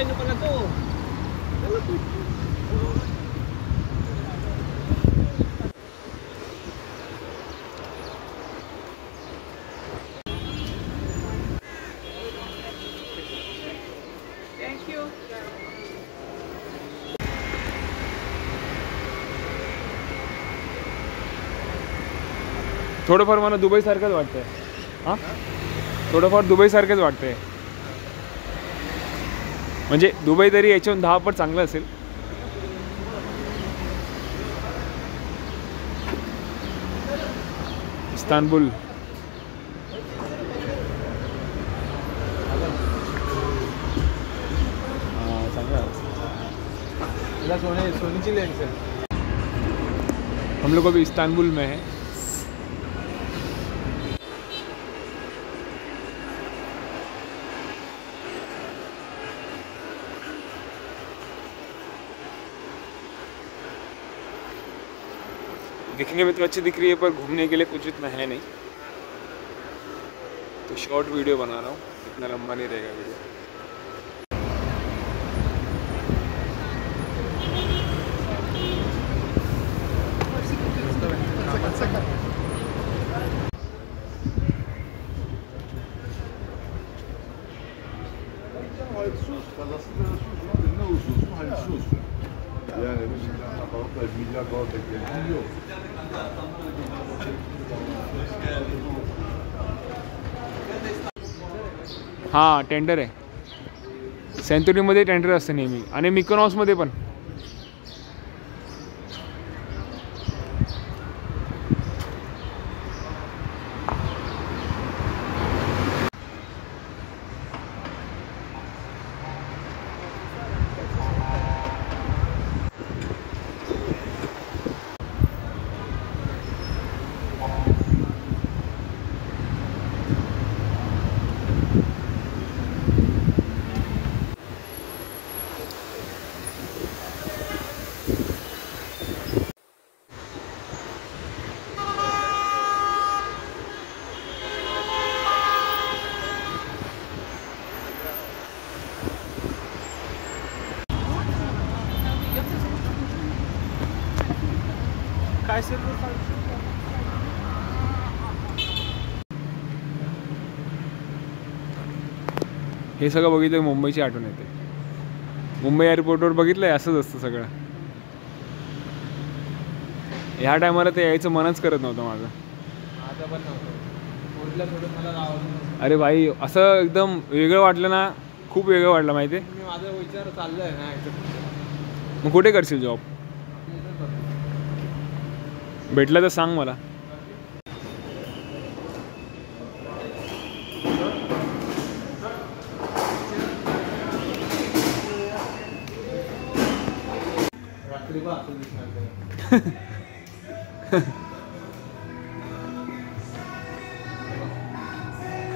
ano pala to. Thank you. थोडंफार मला दुबई सारखंच वाटतंय. हां थोडंफार दुबई सारखंच वाटतंय. म्हणजे दुबई तरी याच्याहून 10 पट चांगलं असेल. इस्तानबुल सोनी की लेंस है. हम लोग अभी इस्तानबुल में है. दिखने में तो अच्छी दिख रही है पर घूमने के लिए कुछ इतना है नहीं, तो शॉर्ट वीडियो बना रहा हूँ, इतना लंबा नहीं रहेगा वीडियो. हां टेंडर आहे. सेंचुरीमध्ये टेंडर असते नेहमी आणि मिकोनॉसमध्ये पण. काय सर हे सगळं बघितलं मुंबईची आठवण येते. मुंबई एअरपोर्टवर बघितलंय असंच असतं सगळं. ह्या टायमाला ते यायचं मनच करत नव्हतं माझं. अरे भाई असं एकदम वेगळं वाटलं ना, खूप वेगळं वाटलं माहिती आहे. माझा विचार चाललाय ना. मग कुठे करशील जॉब? भेटलं तर सांग मला.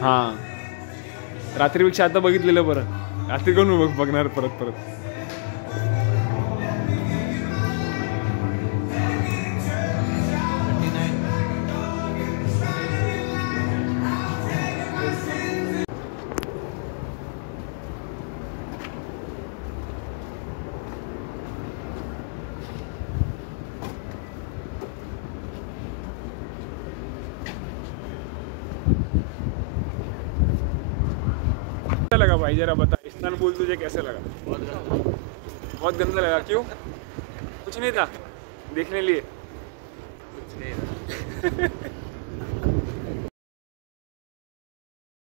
हां रात्रीपेक्षा आता बघितलेलं बरं. रात्री कोण बघणार परत परत. लगा भाई जरा बता, इस्तानबुल तुझे कैसे लगा? बहुत गंदा लगा. क्यों? कुछ नहीं था देखने लिए? कुछ नहीं था.